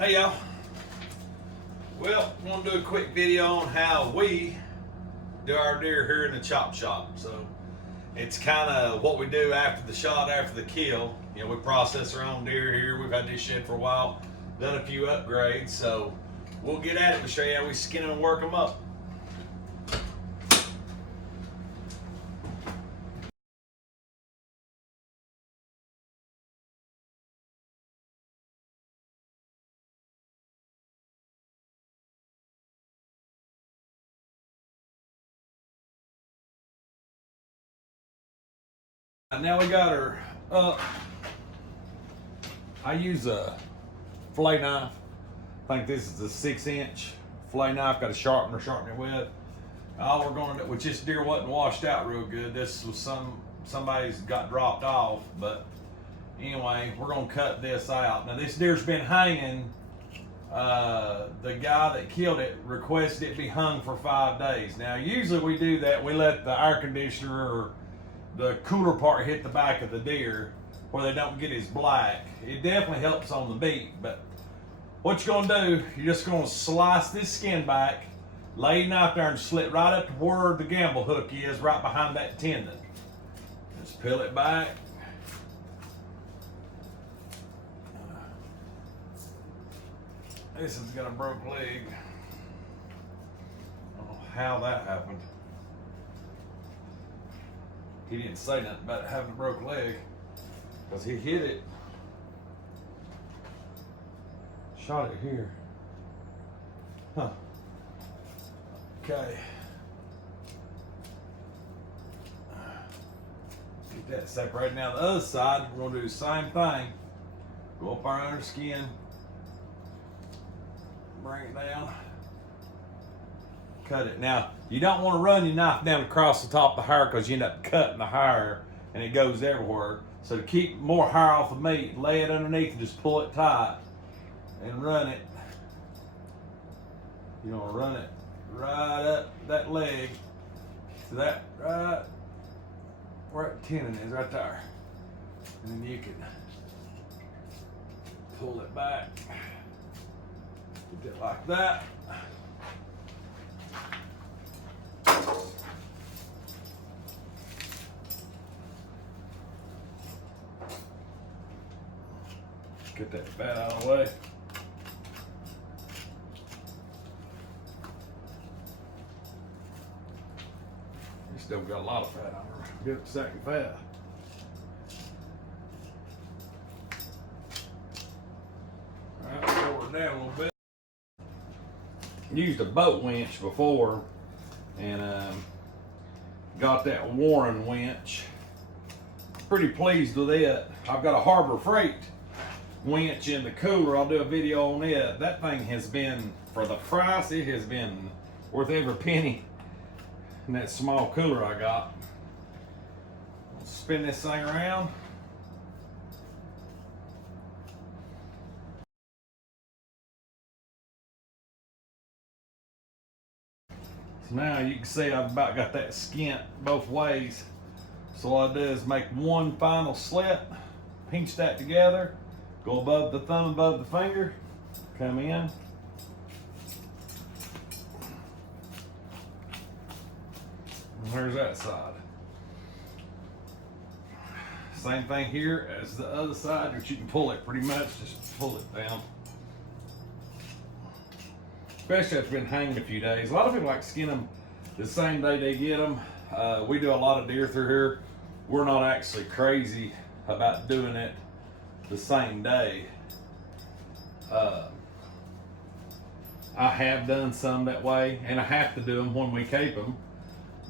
Hey y'all. Well, I want to do a quick video on how we do our deer here in the chop shop. So it's kind of what we do after the shot, after the kill. You know, we process our own deer here. We've had this shed for a while, done a few upgrades. So we'll get at it and show you how we skin them and work them up. Now we got her up. I use a fillet knife. I think this is a 6-inch fillet knife. Got a sharpener, sharpen it with. All we're going to do, which this deer wasn't washed out real good. This was somebody's got dropped off. But anyway, we're gonna cut this out. Now this deer's been hanging. The guy that killed it requested it be hung for 5 days. Now usually we do that. We let the air conditioner or the cooler part hit the back of the deer where they don't get as black. It definitely helps on the meat, but what you're gonna do, you're just gonna slice this skin back, lay your knife there and slit right up to where the gamble hook is, right behind that tendon. Just peel it back. This has got a broke leg. I don't know how that happened. He didn't say nothing about having a broke leg because he hit it. Shot it here. Huh. Okay. Get that separated. Now the other side, we're gonna do the same thing. Go up our under skin. Bring it down. Cut it. Now, you don't want to run your knife down across the top of the hair because you end up cutting the hair and it goes everywhere. So to keep more hair off the meat, lay it underneath and just pull it tight and run it. You want to run it right up that leg to that right where that tendon is, right there. And then you can pull it back. Get it like that. Get that fat out of the way. You still got a lot of fat on her. Get a sack of fat. Alright, lower her down a little bit. Used a boat winch before and got that Warren winch. Pretty pleased with it. I've got a Harbor Freight winch in the cooler. I'll do a video on it. That thing has been, for the price, it has been worth every penny in that small cooler I got. I'll spin this thing around. So now you can see I've about got that skint both ways. So all I do is make one final slit, pinch that together, go above the thumb, above the finger, come in. And there's that side. Same thing here as the other side, but you can pull it pretty much, just pull it down. Especially if it's been hanging a few days. A lot of people like skin them the same day they get them. We do a lot of deer through here. We're not actually crazy about doing it the same day. I have done some that way, and I have to do them when we cape them.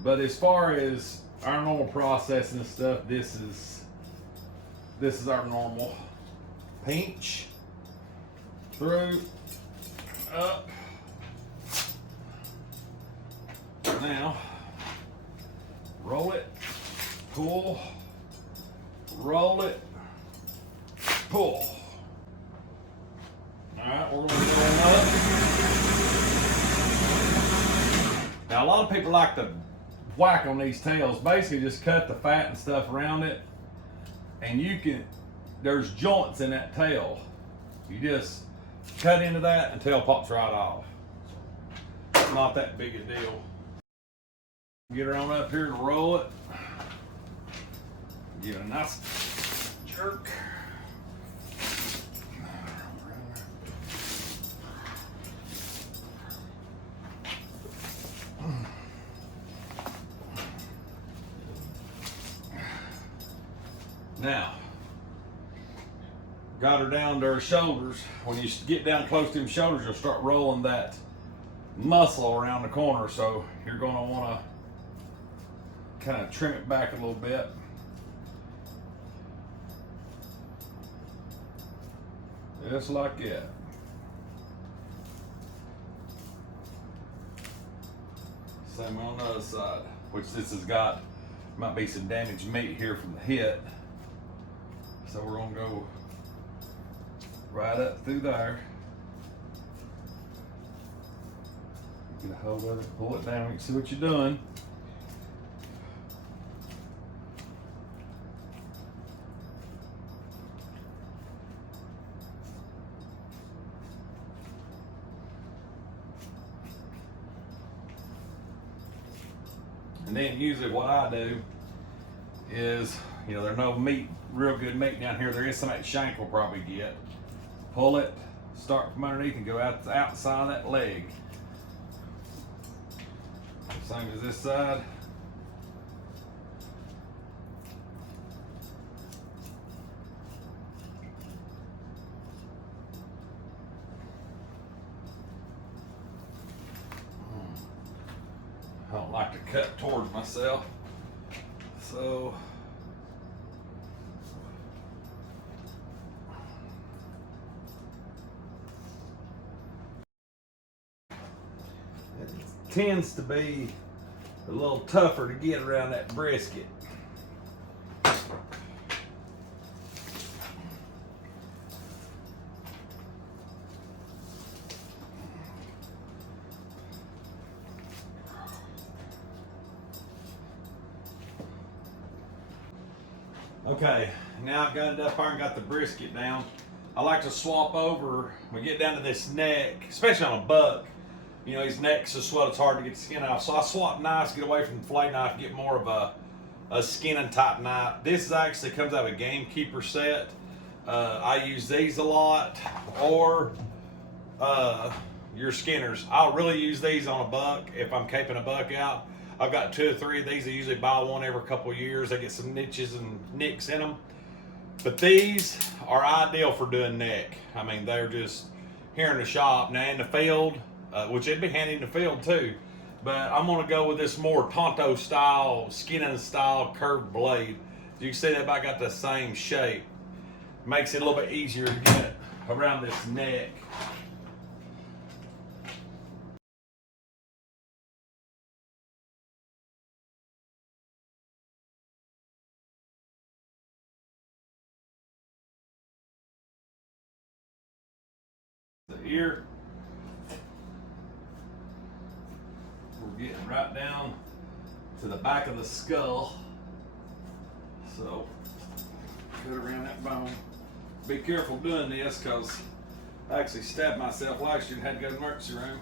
But as far as our normal processing and stuff, this is our normal. Pinch, through, up. Now, roll it, pull, roll it, pull. Alright, we're going to go up. Now, a lot of people like to whack on these tails. Basically, just cut the fat and stuff around it. And you can, there's joints in that tail. You just cut into that and tail pops right off. So, not that big a deal. Get her on up here and roll it. Give it a nice jerk. Now, got her down to her shoulders. When you get down close to them shoulders, you'll start rolling that muscle around the corner. So you're going to want to kind of trim it back a little bit. Just like that. Same on the other side, which this has got, might be some damaged meat here from the hit. So we're gonna go right up through there. Get a hold of it, pull it down, you can see what you're doing. And then usually what I do is, you know, there's no meat, real good meat down here. There is some that shank will probably get. Pull it, start from underneath and go out the outside of that leg. Same as this side. I don't like to cut towards myself, so it tends to be a little tougher to get around that brisket. Okay, now I've got it up there and got the brisket down. I like to swap over. We get down to this neck, especially on a buck. You know, his neck's so swell it's hard to get the skin off. So I swap knives, get away from the fillet knife, get more of a skinning type knife. This actually comes out of a gamekeeper set. I use these a lot, or your skinners. I'll really use these on a buck if I'm caping a buck out. I've got 2 or 3 of these. I usually buy one every couple of years. They get some niches and nicks in them. But these are ideal for doing neck. I mean, they're just here in the shop. Now in the field, which it'd be handy in the field too, but I'm gonna go with this more Tonto style, skinning style curved blade. You can see that I got the same shape. Makes it a little bit easier to get around this neck. The ear. We're getting right down to the back of the skull. So, cut around that bone. Be careful doing this because I actually stabbed myself last year and had to go to the emergency room.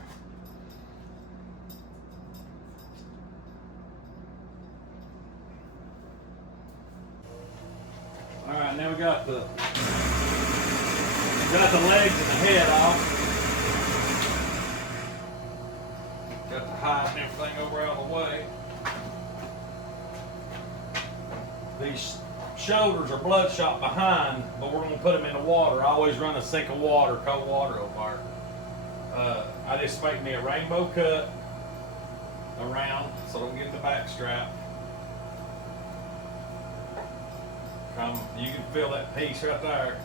All right, now we got the legs and the head off. Got the hide and everything over out of the way. These shoulders are bloodshot behind, but we're going to put them in the water. I always run a sink of water, cold water over there. I just make me a rainbow cut around so I don't get the back strap. You can feel that piece right there.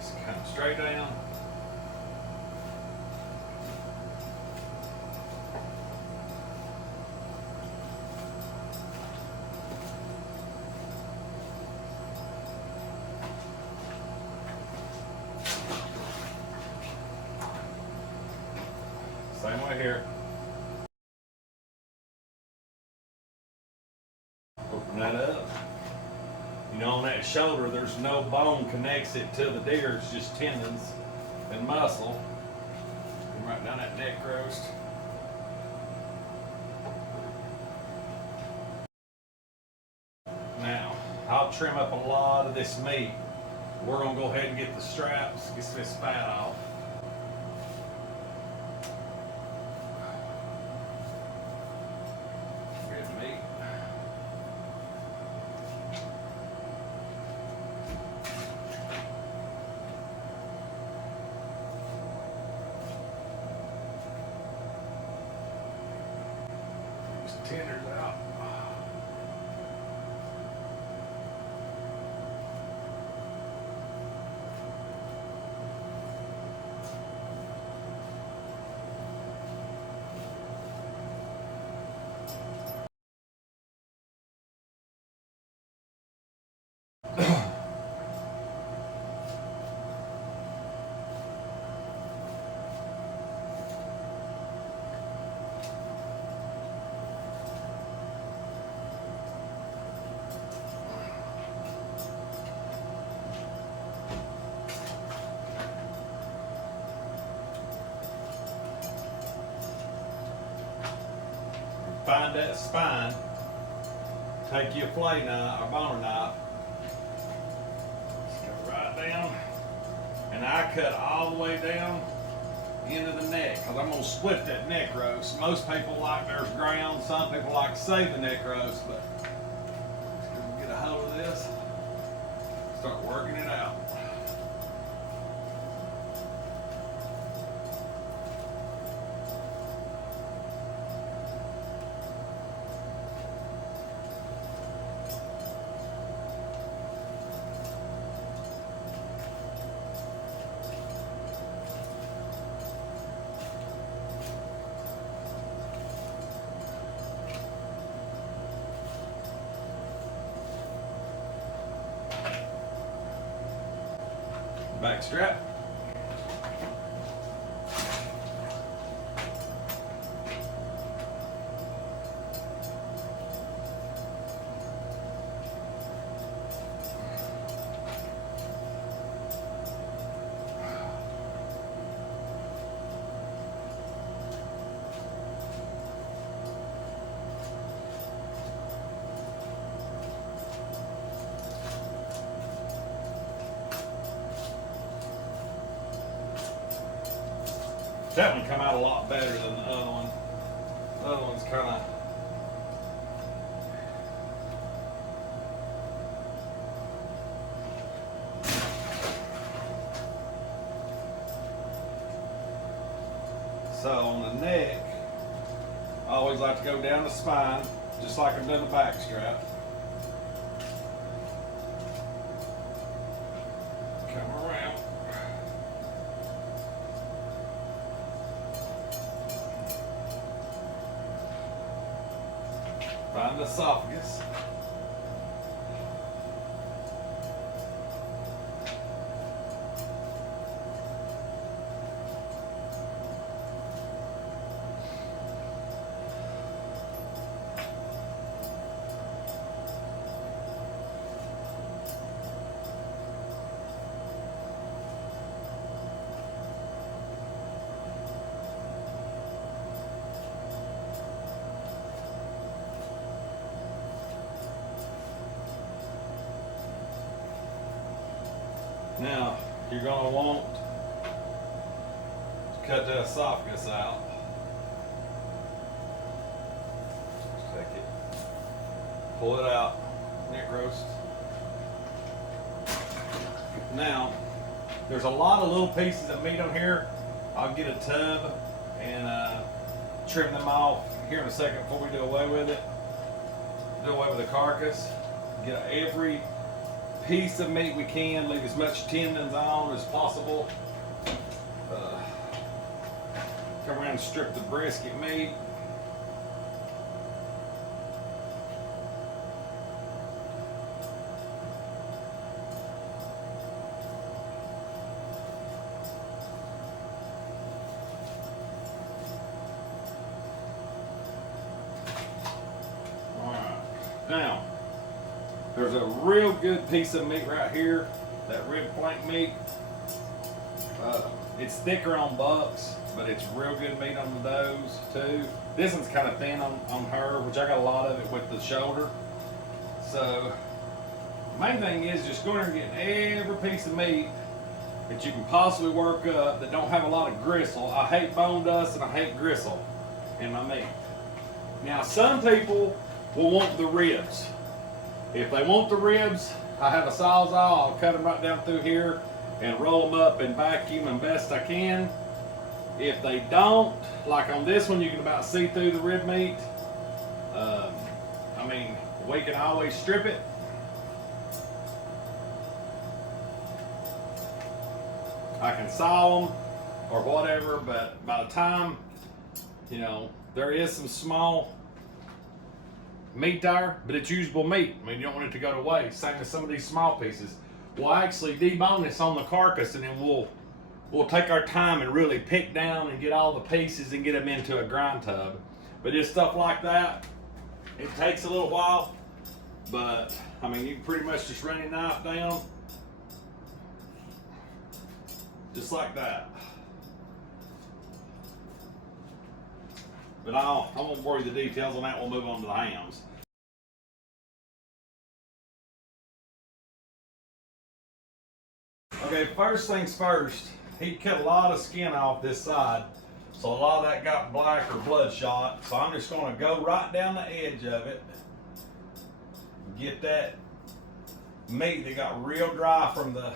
Just come straight down. Same way here. Open that up. You know, on that shoulder, there's no bone connects it to the deer. It's just tendons. and muscle. And right down that neck roast. Now, I'll trim up a lot of this meat. We're gonna go ahead and get the straps, get this fat off. Good meat. These tenders out. Find that spine, take your fillet knife or boner knife, just go right down, and I cut all the way down into the neck, because I'm going to split that neck roast. Most people like theirs ground, some people like to save the neck roast, but just gonna get a hold of this, start working it out. Backstrap. That one come out a lot better than the other one. The other one's kind of so on the neck, I always like to go down the spine, just like I've done the back strap. Come around. Find the esophagus. Now, you're going to want to cut the esophagus out. Just take it, pull it out, neck roast. Now, there's a lot of little pieces of meat on here. I'll get a tub and trim them off here in a second before we do away with it. Do away with the carcass. Get every piece of meat we can, leave as much tendons on as possible. Come around and strip the brisket meat. Alright, now there's a real good piece of meat right here, that rib flank meat. It's thicker on bucks, but it's real good meat on the does too. This one's kind of thin on her, which I got a lot of it with the shoulder. So, main thing is just go in and get every piece of meat that you can possibly work up that don't have a lot of gristle. I hate bone dust and I hate gristle in my meat. Now, some people will want the ribs. If they want the ribs, I have a Sawzall. I'll cut them right down through here and roll them up and vacuum them best I can. If they don't, like on this one, you can about see through the rib meat. I mean, we can always strip it. I can saw them or whatever, but by the time, you know, there is some small meat there, but it's usable meat. I mean, you don't want it to go to waste. Same as some of these small pieces. We'll actually debone this on the carcass, and then we'll take our time and really pick down and get all the pieces and get them into a grind tub. But just stuff like that, it takes a little while, but I mean, you can pretty much just run your knife down just like that. But I won't worry the details on that. We'll move on to the hams. Okay, first things first, he cut a lot of skin off this side, so a lot of that got black or bloodshot. So I'm just going to go right down the edge of it, get that meat that got real dry from the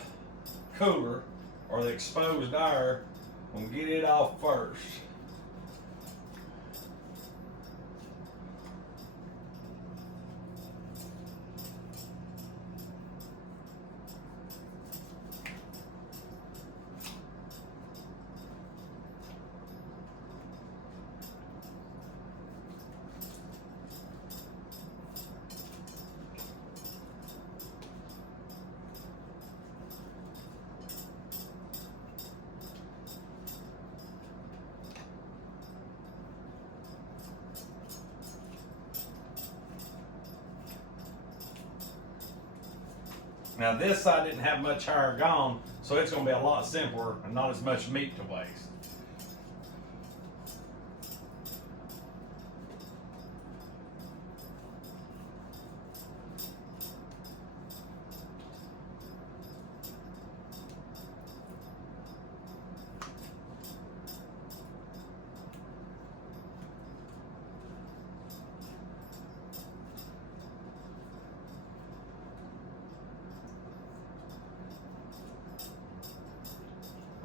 cooler or the exposed air, and get it off first. Now this side didn't have much hair gone, so it's going to be a lot simpler and not as much meat to waste.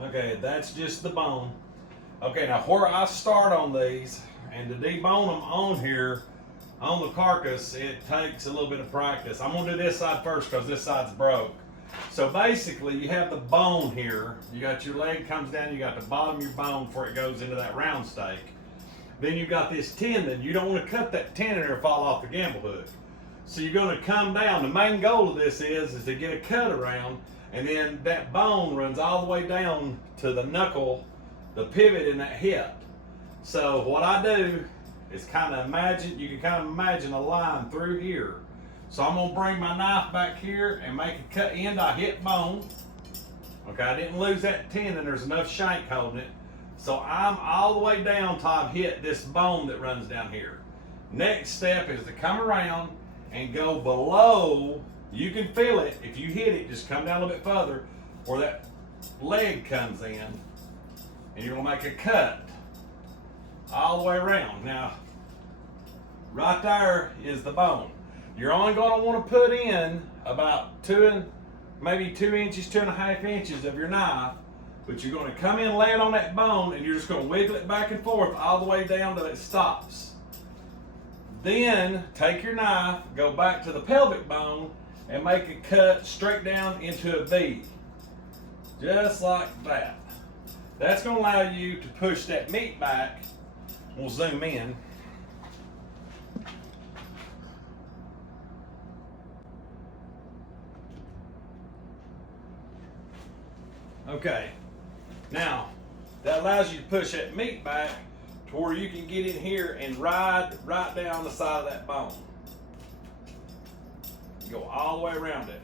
Okay, that's just the bone. Okay, now where I start on these, and to debone them on here, on the carcass, it takes a little bit of practice. I'm gonna do this side first because this side's broke. So basically, you have the bone here. You got your leg comes down, you got the bottom of your bone before it goes into that round steak. Then you've got this tendon. You don't want to cut that tendon or fall off the gamble hook. So you're gonna come down. The main goal of this is to get a cut around, and then that bone runs all the way down to the knuckle, the pivot in that hip. So what I do is kind of imagine, you can kind of imagine a line through here. So I'm gonna bring my knife back here and make a cut end. I hit bone. Okay, I didn't lose that tendon, there's enough shank holding it. So I'm all the way down till I've hit this bone that runs down here. Next step is to come around and go below. You can feel it. If you hit it, just come down a little bit further where that leg comes in, and you're gonna make a cut all the way around. Now, right there is the bone. You're only gonna wanna put in about maybe 2 inches, 2.5 inches of your knife, but you're gonna come in, lay it on that bone, and you're just gonna wiggle it back and forth all the way down till it stops. Then take your knife, go back to the pelvic bone, and make a cut straight down into a V. Just like that. That's going to allow you to push that meat back. We'll zoom in. Okay. Now, that allows you to push that meat back to where you can get in here and ride right down the side of that bone. Go all the way around it.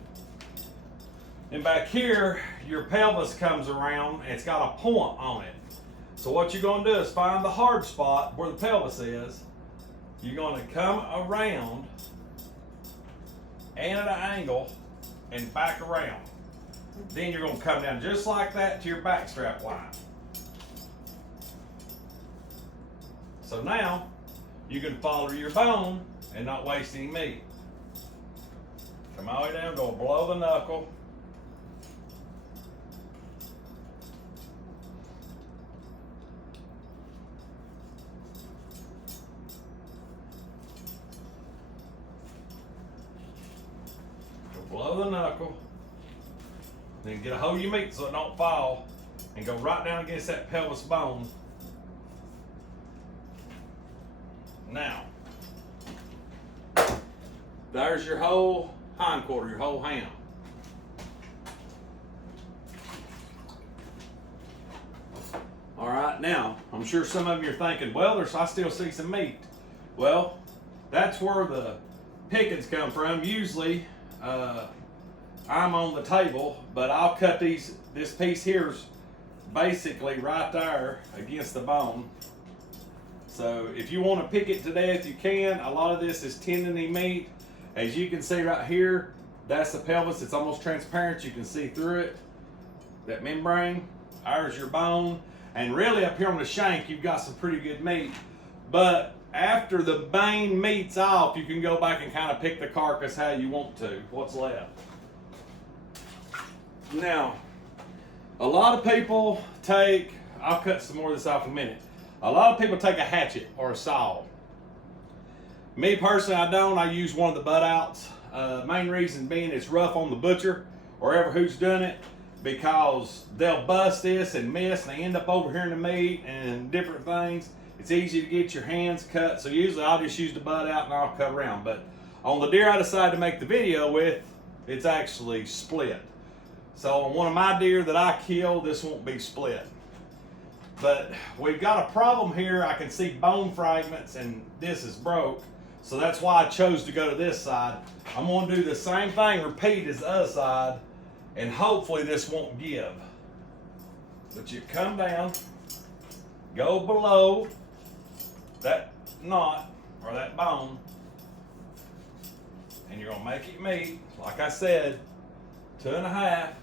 And back here, your pelvis comes around and it's got a point on it. So what you're gonna do is find the hard spot where the pelvis is. You're gonna come around and at an angle and back around. Then you're gonna come down just like that to your backstrap line. So now you can follow your bone and not waste any meat. Come all the way down, go below the knuckle. Go below the knuckle. Then get a hold of your meat so it don't fall, and go right down against that pelvis bone. Now, there's your whole hindquarter, your whole ham. All right, now, I'm sure some of you are thinking, well, I still see some meat. Well, that's where the pickings come from. Usually, I'm on the table, but I'll cut this piece here's basically right there against the bone. So if you want to pick it to death, you can. A lot of this is tendony meat. As you can see right here, that's the pelvis. It's almost transparent. You can see through it. That membrane, there's your bone. And really up here on the shank, you've got some pretty good meat. But after the main meat's off, you can go back and kind of pick the carcass how you want to, what's left. Now, a lot of people I'll cut some more of this off in a minute. A lot of people take a hatchet or a saw. Me personally, I don't. I use one of the butt outs. Main reason being it's rough on the butcher or ever who's done it, because they'll bust this and miss and they end up over here in the meat and different things. It's easy to get your hands cut, so usually I'll just use the butt out and I'll cut around. But on the deer I decided to make the video with, it's actually split. So on one of my deer that I kill, this won't be split. But we've got a problem here. I can see bone fragments and this is broke. So that's why I chose to go to this side. I'm gonna do the same thing, repeat as the other side, and hopefully this won't give. But you come down, go below that knot or that bone, and you're gonna make it meet, like I said, 2.5.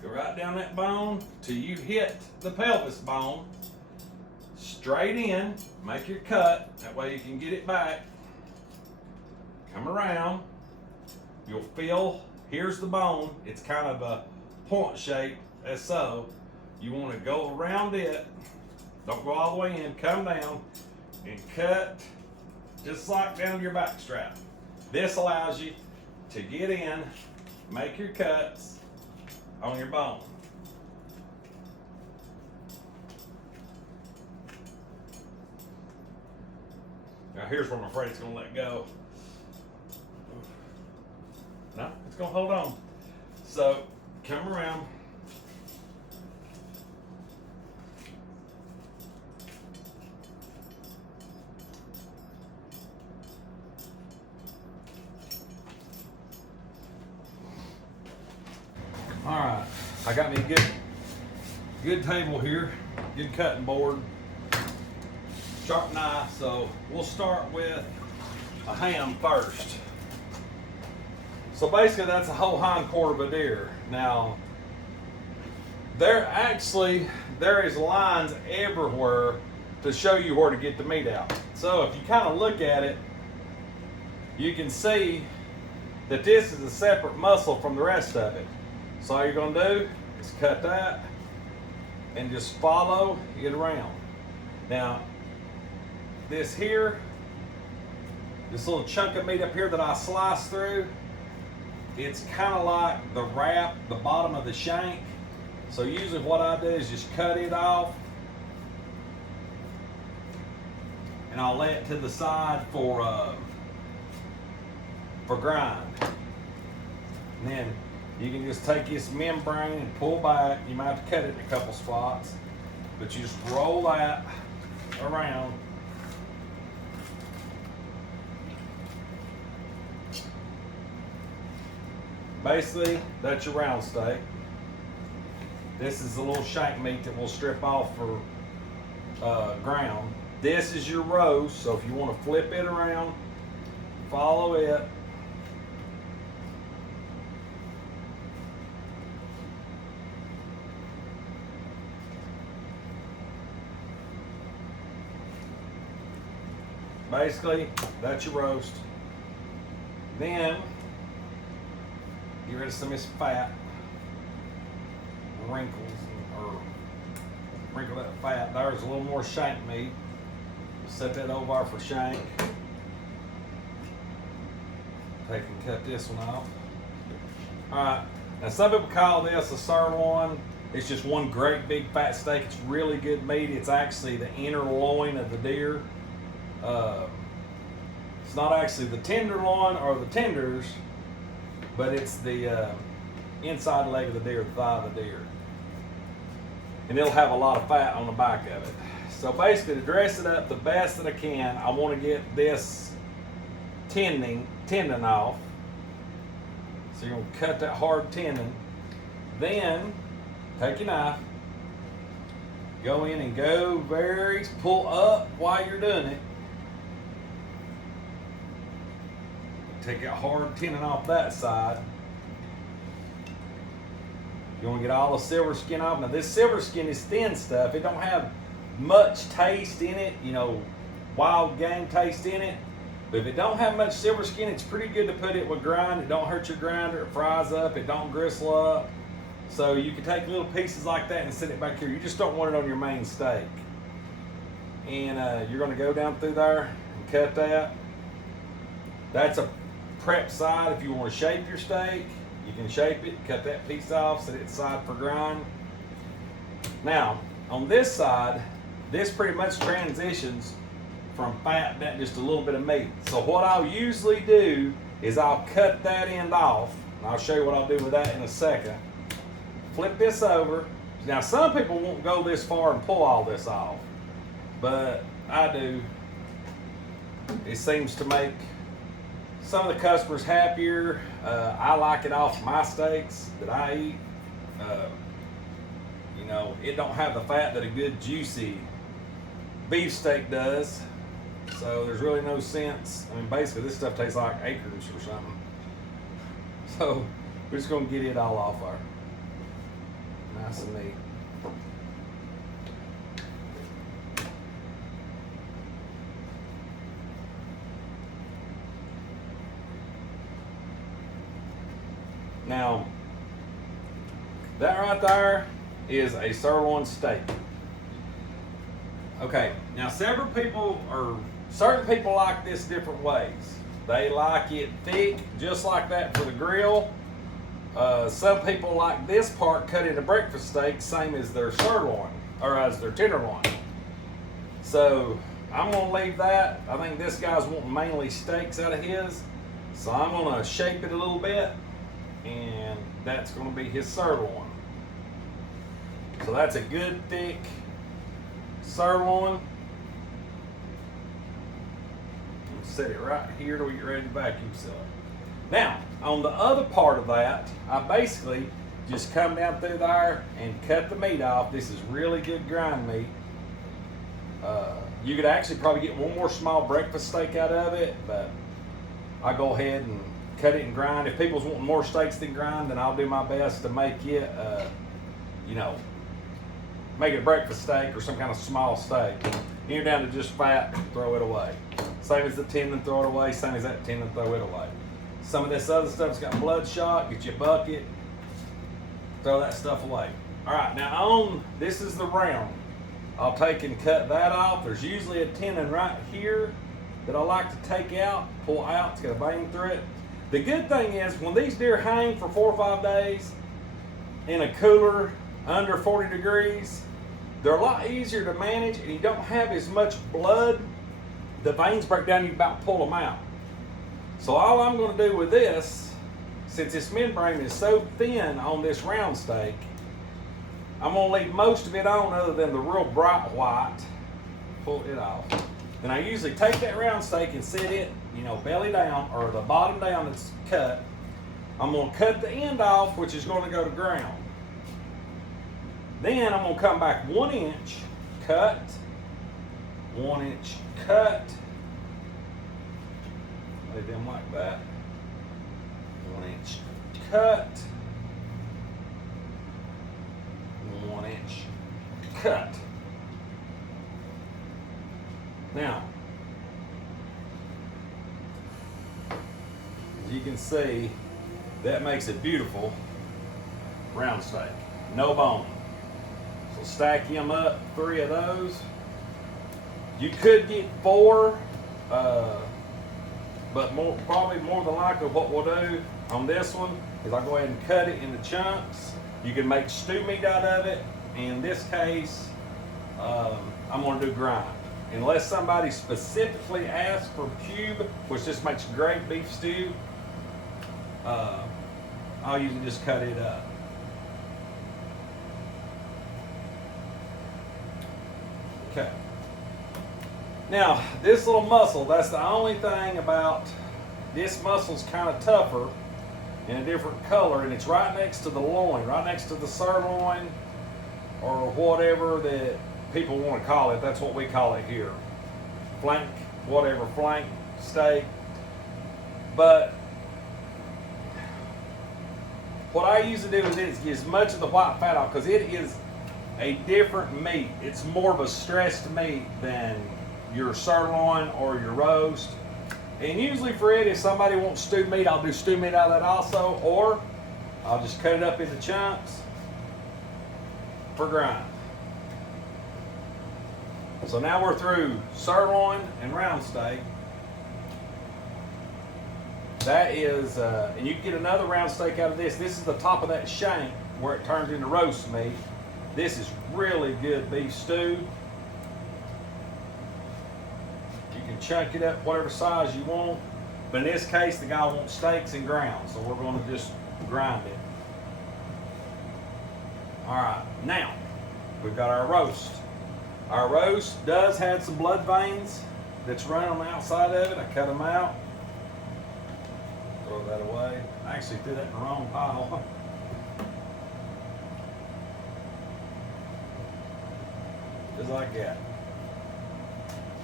Go right down that bone till you hit the pelvis bone. Straight in, make your cut. That way you can get it back. Come around. You'll feel, here's the bone. It's kind of a point shape, as so. You want to go around it. Don't go all the way in. Come down and cut just like down your back strap. This allows you to get in, make your cuts on your bone. Now here's where I'm afraid it's gonna let go. No, it's gonna hold on. So come around. All right, I got me a good table here, good cutting board, sharp knife. So we'll start with a ham first. So basically that's a whole hindquarter of a deer. Now, there is lines everywhere to show you where to get the meat out. So if you kind of look at it, you can see that this is a separate muscle from the rest of it. So all you're gonna do is cut that and just follow it around. Now, this little chunk of meat up here that I slice through, it's kind of like the wrap, the bottom of the shank. So usually what I do is just cut it off and I'll lay it to the side for grind. And then you can just take this membrane and pull back. You might have to cut it in a couple spots, but you just roll that around. basically, that's your round steak. This is the little shank meat that we'll strip off for ground. This is your roast, so if you want to flip it around, follow it. Basically, that's your roast. Then, get rid of some of this fat, wrinkles, or wrinkle that fat. There's a little more shank meat. Set that over for shank. Take and cut this one off. Alright, now some people call this a sirloin. It's just one great big fat steak. It's really good meat. It's actually the inner loin of the deer. It's not actually the tenderloin or the tenders, but it's the inside leg of the deer, the thigh of the deer. And it'll have a lot of fat on the back of it. So basically, to dress it up the best that I can, I want to get this tendon off. So you're going to cut that hard tendon. Then, take your knife, go in and pull up while you're doing it. Take that hard tendon off that side. You want to get all the silver skin off. Now this silver skin is thin stuff. It don't have much taste in it, you know, wild game taste in it. But if it don't have much silver skin, it's pretty good to put it with grind. It don't hurt your grinder. It fries up. It don't gristle up. So you can take little pieces like that and set it back here. You just don't want it on your main steak. And you're going to go down through there and cut that. That's a prep side. If you want to shape your steak, you can shape it, cut that piece off, set it aside for grind. Now, on this side, this pretty much transitions from fat down just a little bit of meat. So what I'll usually do is I'll cut that end off, and I'll show you what I'll do with that in a second. Flip this over. Now, some people won't go this far and pull all this off, but I do. It seems to make some of the customers happier. I like it off my steaks that I eat. You know, it don't have the fat that a good juicy beef steak does. So there's really no sense. I mean, basically this stuff tastes like acres or something. So we're just gonna get it all off our nice and neat. Now, that right there is a sirloin steak. Okay, now certain people like this different ways. They like it thick, just like that for the grill. Some people like this part cut into breakfast steak, same as their sirloin, or as their tenderloin. So, I'm gonna leave that. I think this guy's wanting mainly steaks out of his. So I'm gonna shape it a little bit, and that's going to be his sirloin. So that's a good thick sirloin. Set it right here till you're ready to vacuum seal it. Now, on the other part of that, I basically just come down through there and cut the meat off. This is really good grind meat. You could actually probably get one more small breakfast steak out of it, but I go ahead and cut it and grind. If people's wanting more steaks than grind, then I'll do my best to make it, you know, make it a breakfast steak or some kind of small steak. You're down to just fat, throw it away. Same as the tendon, throw it away. Same as that tendon, throw it away. Some of this other stuff's got bloodshot. Get you a bucket, throw that stuff away. All right, now this is the round. I'll take and cut that off. There's usually a tendon right here that I like to take out, pull out. It's got a vein through it. The good thing is when these deer hang for 4 or 5 days in a cooler under 40 degrees, they're a lot easier to manage, and you don't have as much blood. The veins break down, you about pull them out. So all I'm going to do with this, since this membrane is so thin on this round steak, I'm going to leave most of it on other than the real bright white. Pull it off. Then I usually take that round steak and set it, you know, belly down, or the bottom down that's cut, I'm going to cut the end off, which is going to go to ground. Then I'm going to come back 1 inch, cut, 1 inch, cut. Lay them like that. 1 inch, cut. 1 inch, cut. Now, as you can see, that makes a beautiful round steak. No bone. So stack them up, 3 of those. You could get 4, but probably more than likely what we'll do on this one is I'll go ahead and cut it into chunks. You can make stew meat out of it. In this case, I'm going to do grind. Unless somebody specifically asks for cube, which just makes great beef stew, I'll usually just cut it up. Okay. Now, this little muscle, that's the only thing about this muscle's kind of tougher in a different color, and it's right next to the loin, right next to the sirloin, or whatever that people want to call it. That's what we call it here. Flank, whatever, flank steak. But what I usually do is get as much of the white fat off, because it is a different meat. It's more of a stressed meat than your sirloin or your roast. And usually for it, if somebody wants stewed meat, I'll do stewed meat out of that also, or I'll just cut it up into chunks for grind. So now we're through sirloin and round steak. That is, and you can get another round steak out of this. This is the top of that shank where it turns into roast meat. This is really good beef stew. You can chunk it up whatever size you want. But in this case, the guy wants steaks and ground, so we're going to just grind it. All right, now we've got our roast. Our roast does have some blood veins that's running on the outside of it. I cut them out. Throw that away. I actually threw that in the wrong pile. Just like that.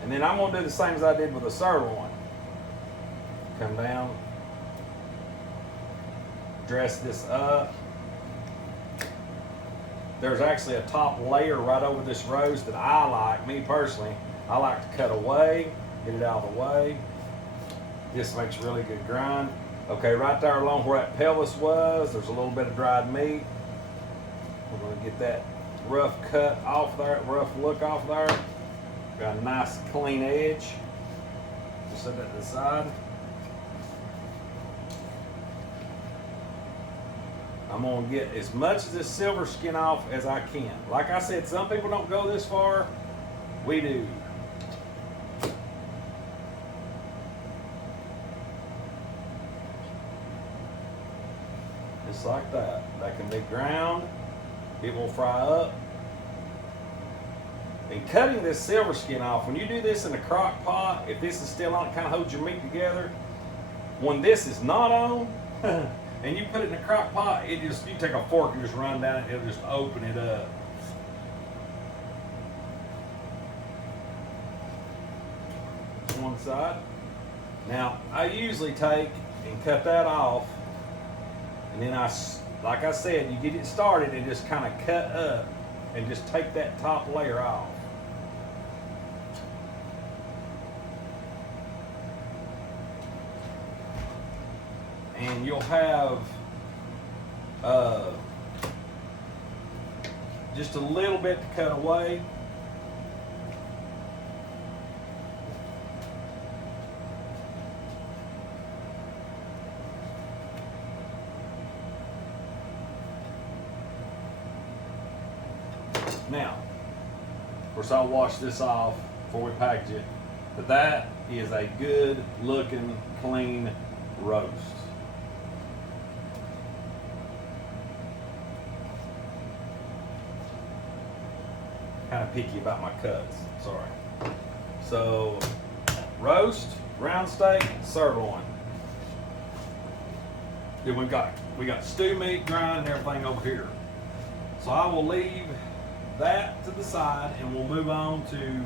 And then I'm going to do the same as I did with the sirloin. Come down. Dress this up. There's actually a top layer right over this roast that I like, me personally, I like to cut away, get it out of the way. This makes really good grind. Okay, right there along where that pelvis was, there's a little bit of dried meat. We're going to get that rough cut off there, rough look off there. Got a nice clean edge. Just set that to the side. I'm going to get as much of this silver skin off as I can. Like I said, some people don't go this far. We do. Just like that. That can be ground. It will fry up. And cutting this silver skin off, when you do this in a crock pot, if this is still on, it kind of holds your meat together. When this is not on, and you put it in a crock pot, you take a fork and just run down it, it'll just open it up. One side. Now, I usually take and cut that off, and then like I said, you get it started and just kind of cut up and just take that top layer off. And you'll have just a little bit to cut away. Now, of course, I'll wash this off before we package it, but that is a good looking, clean roast. Kind of picky about my cuts, sorry. So, roast, round steak, sirloin. Then we got stew meat, grind, and everything over here. So I will leave that to the side, and we'll move on to.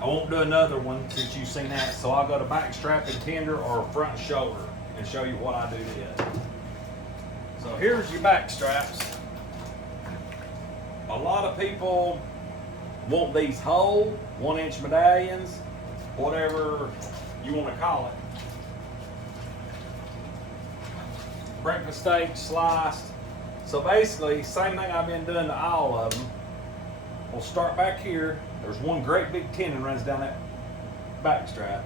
I won't do another one since you've seen that. So I'll go to backstrap and tender or front and shoulder and show you what I do then. So here's your backstraps. A lot of people want these whole 1-inch medallions, whatever you want to call it. Breakfast steak sliced. So basically, same thing I've been doing to all of them. We'll start back here. There's one great big tendon runs down that backstrap,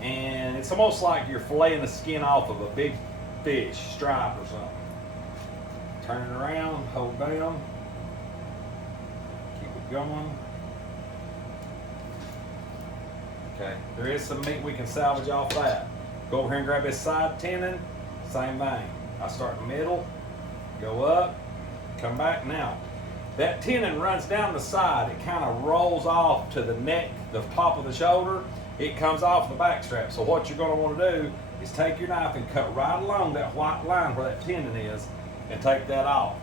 and it's almost like you're filleting the skin off of a big fish, stripe or something. Turn it around, hold down, keep it going. Okay, there is some meat we can salvage off that. Go over here and grab this side tendon, same thing. I start in the middle, go up, come back. Now, that tendon runs down the side, it kind of rolls off to the neck, the top of the shoulder, it comes off the backstrap. So what you're going to want to do is take your knife and cut right along that white line where that tendon is and take that off.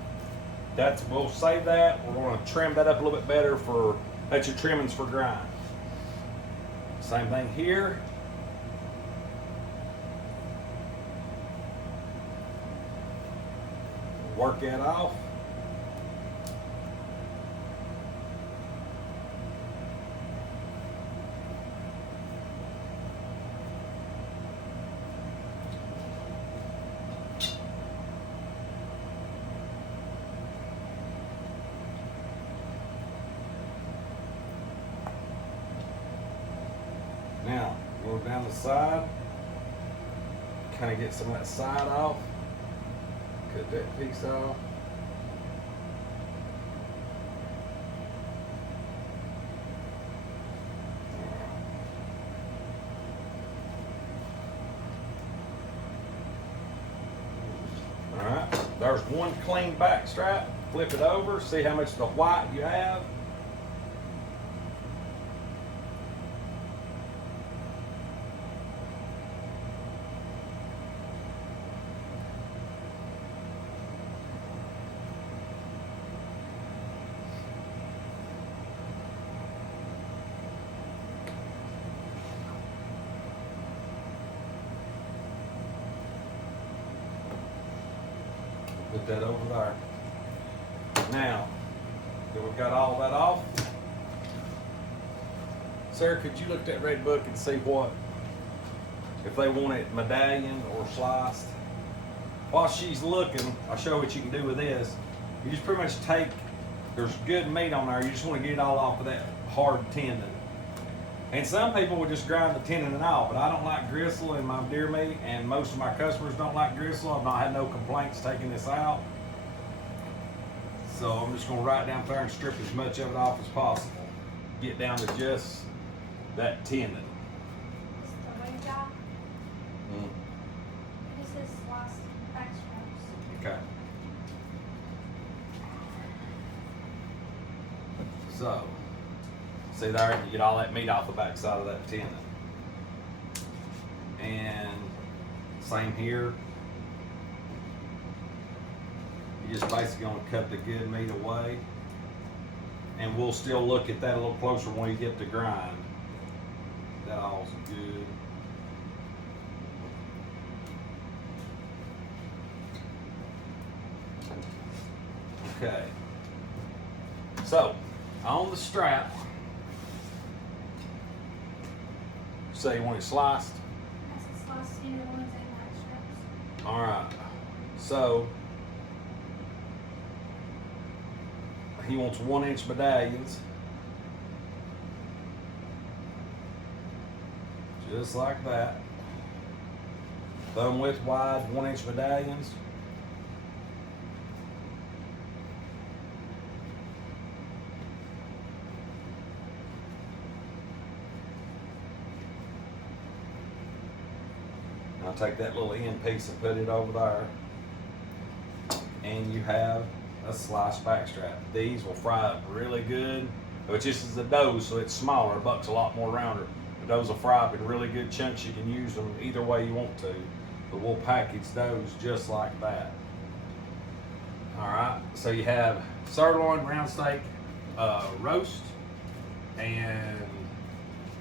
We'll save that. We're going to trim that up a little bit better that's your trimmings for grind. Same thing here. Work that off. Now, go down the side, kind of get some of that side off, cut that piece off. All right, there's one clean back strap. Flip it over, see how much of the white you have. Put that over there. Now, that we've got all that off. Sarah, could you look at that red book and see if they want it medallion or sliced? While she's looking, I'll show you what you can do with this. You just pretty much there's good meat on there, you just want to get it all off of that hard tendon. And some people will just grind the tendon and all, but I don't like gristle in my deer meat, and most of my customers don't like gristle. I've not had no complaints taking this out. So I'm just gonna right down there and strip as much of it off as possible. Get down to just that tendon. It's the wing job. This is last backstraps. Okay. So, see there, you get all that meat off the back side of that tendon. And same here. You just basically gonna cut the good meat away. And we'll still look at that a little closer when we get to grind. That all's good. Okay. So, on the strap, say you want it sliced. That's the sliced tenderloins and backstraps. All right. So he wants 1-inch medallions, just like that. Thumb width wide, 1-inch medallions. I'll take that little end piece and put it over there. And you have a sliced backstrap. These will fry up really good. But this is a doe, so it's smaller. Buck's a lot more rounder. The does will fry up in really good chunks. You can use them either way you want to. but we'll package those just like that. All right, so you have sirloin, round steak, roast, and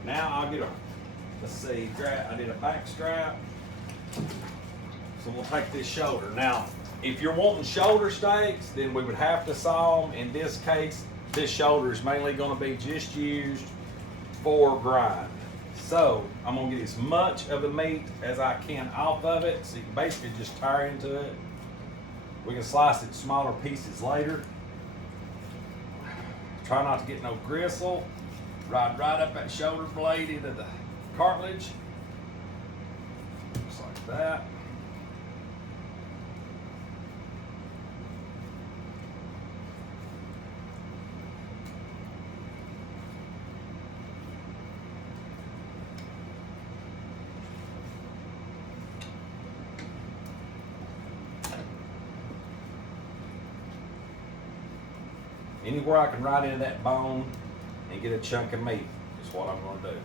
now I'll get a, let's see, I did a back strap. So we'll take this shoulder. Now, if you're wanting shoulder steaks, then we would have to saw them. In this case, this shoulder is mainly going to be just used for grind. So I'm going to get as much of the meat as I can off of it, so you can basically just tear into it. We can slice it smaller pieces later. Try not to get no gristle. Ride right up that shoulder blade into the cartilage. Just like that. Anywhere I can ride into that bone and get a chunk of meat is what I'm going to do.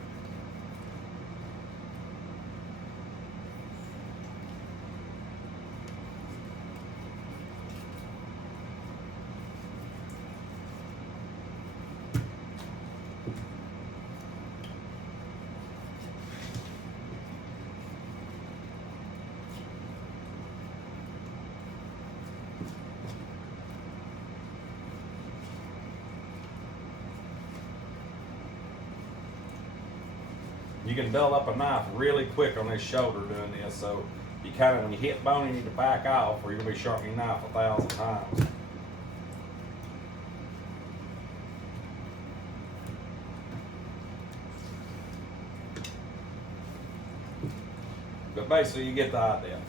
You can dull up a knife really quick on this shoulder doing this, so you kind of, when you hit bone, you need to back off or you're going to be sharpening your knife 1,000 times. But basically, you get the idea.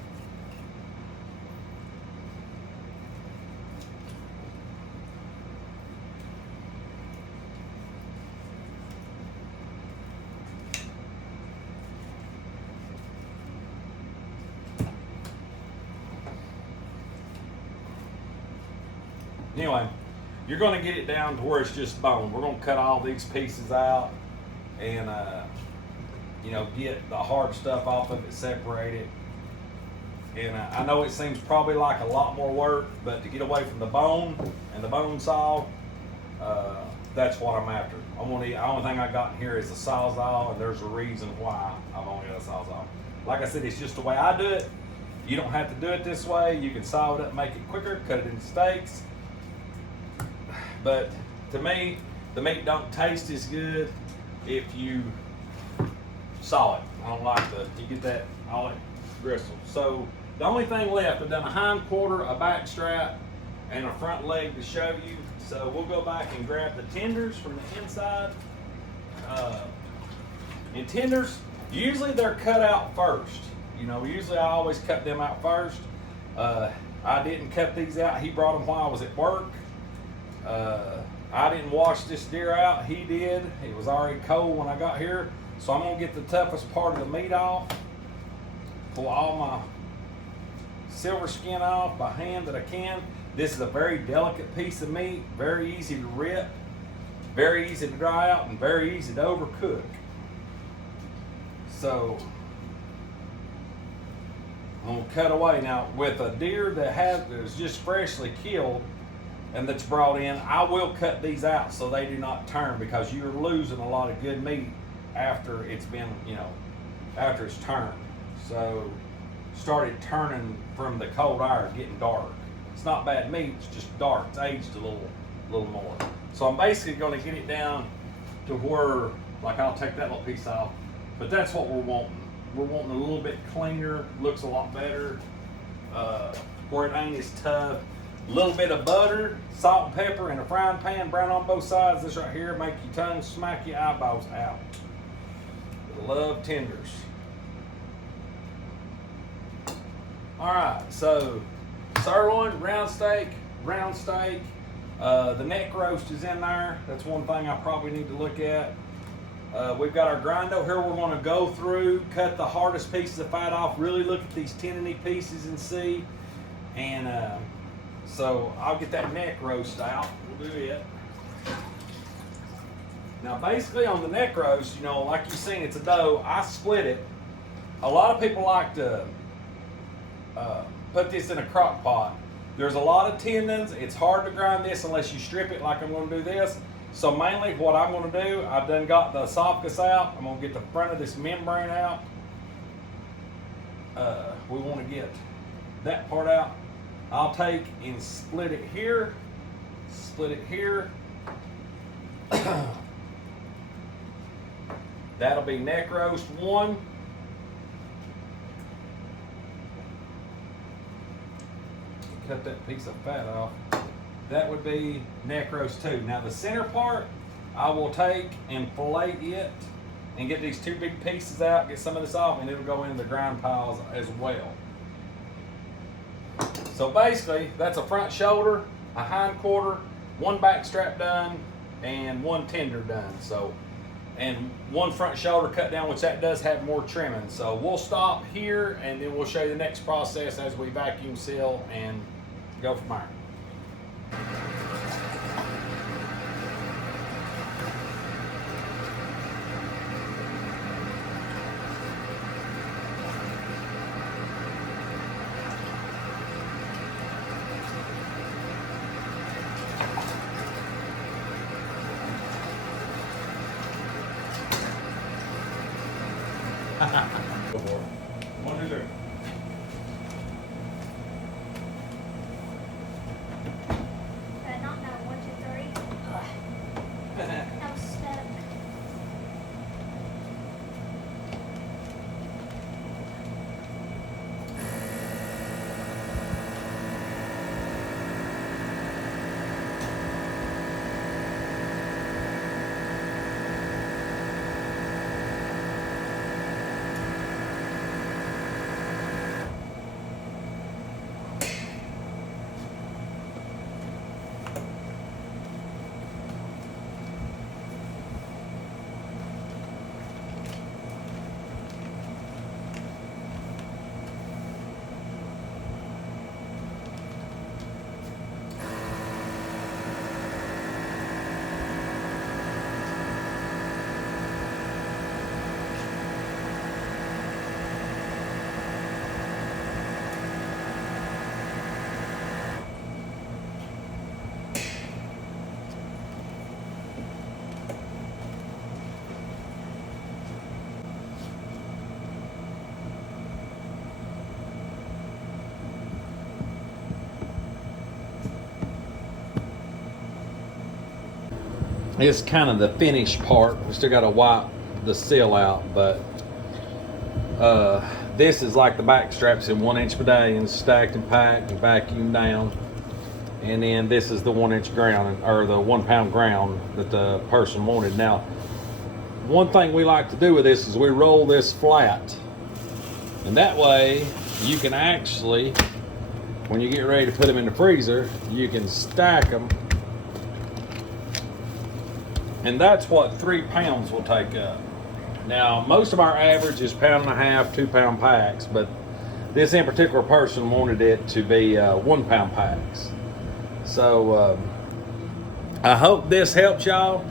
Anyway, you're going to get it down to where it's just bone. We're going to cut all these pieces out and, you know, get the hard stuff off of it, separate it. And I know it seems probably like a lot more work, but to get away from the bone and the bone saw, that's what I'm after. The only thing I got in here is a sawzall, and there's a reason why I've only got a sawzall. Like I said, it's just the way I do it. You don't have to do it this way. You can saw it up, make it quicker, cut it into steaks. But to me, the meat don't taste as good if you saw it. I don't like you get that all that gristle. So the only thing left, I've done a hind quarter, a back strap, and a front leg to show you. So we'll go back and grab the tenders from the inside. And tenders, usually they're cut out first. You know, usually I always cut them out first. I didn't cut these out. He brought them while I was at work. I didn't wash this deer out. He did. It was already cold when I got here. So I'm going to get the toughest part of the meat off. Pull all my silver skin off by hand that I can. This is a very delicate piece of meat. Very easy to rip. Very easy to dry out and very easy to overcook. So I'm going to cut away. Now with a deer that is just freshly killed and that's brought in, I will cut these out so they do not turn, because you're losing a lot of good meat after it's been, you know, after it's turned. So started turning from the cold iron, getting dark. It's not bad meat, it's just dark. It's aged a little more. So I'm basically going to get it down to where, like, I'll take that little piece off, but that's what we're wanting. We're wanting a little bit cleaner, looks a lot better, where it ain't as tough. A little bit of butter, salt and pepper in a frying pan, brown on both sides. This right here, make your tongue smack your eyeballs out. Love tenders. All right, so sirloin, round steak. The neck roast is in there. That's one thing I probably need to look at. We've got our grindo here. We're going to go through, cut the hardest pieces of fat off, really look at these tendony pieces and see. And so I'll get that neck roast out. We'll do it. Now basically on the neck roast, you know, like you've seen, it's a doe. I split it. A lot of people like to put this in a crock pot. There's a lot of tendons. It's hard to grind this unless you strip it like I'm going to do this. So mainly what I'm going to do, I've done got the esophagus out. I'm going to get the front of this membrane out. We want to get that part out. I'll take and split it here. Split it here. That'll be neck roast 1. Cut that piece of fat off. That would be neck roast 2. Now the center part, I will take and fillet it and get these 2 big pieces out, get some of this off, and it'll go in the grind piles as well. So basically, that's a front shoulder, a hind quarter, 1 back strap done, and 1 tender done. So, and 1 front shoulder cut down, which that does have more trimming. So we'll stop here, and then we'll show you the next process as we vacuum seal and go from there. Go for it. 1, 2, 3. Not no 1, 2, 3. I was stuck. It's kind of the finished part. We still got to wipe the seal out, but this is like the back straps in 1-inch medallions, stacked and packed and vacuumed down. And then this is the 1-inch ground, or the 1 pound ground that the person wanted. Now, one thing we like to do with this is we roll this flat, and that way you can actually, when you get ready to put them in the freezer, you can stack them. And that's what 3 pounds will take up. Now, most of our average is 1.5 pound, 2 pound packs, but this in particular person wanted it to be 1 pound packs. So I hope this helps y'all.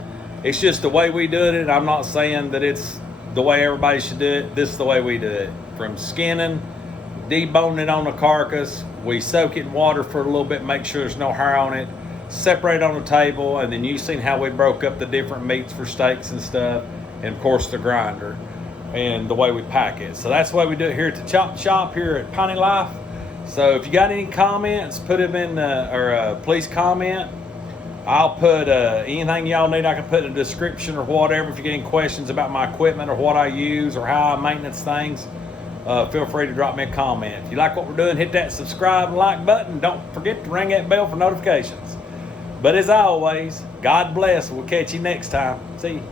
It's just the way we do it. I'm not saying that it's the way everybody should do it. This is the way we do it. From skinning, deboning it on the carcass, we soak it in water for a little bit, make sure there's no hair on it, separate on the table, and then you've seen how we broke up the different meats for steaks and stuff, and of course the grinder and the way we pack it. So that's the way we do it here at the Chop Shop here at Piney Life. So if you got any comments, put them in, please comment. I'll put anything y'all need, I can put in the description or whatever. If you get any questions about my equipment or what I use or how I maintenance things, feel free to drop me a comment. If you like what we're doing, hit that subscribe and like button. Don't forget to ring that bell for notifications. But as always, God bless. We'll catch you next time. See you.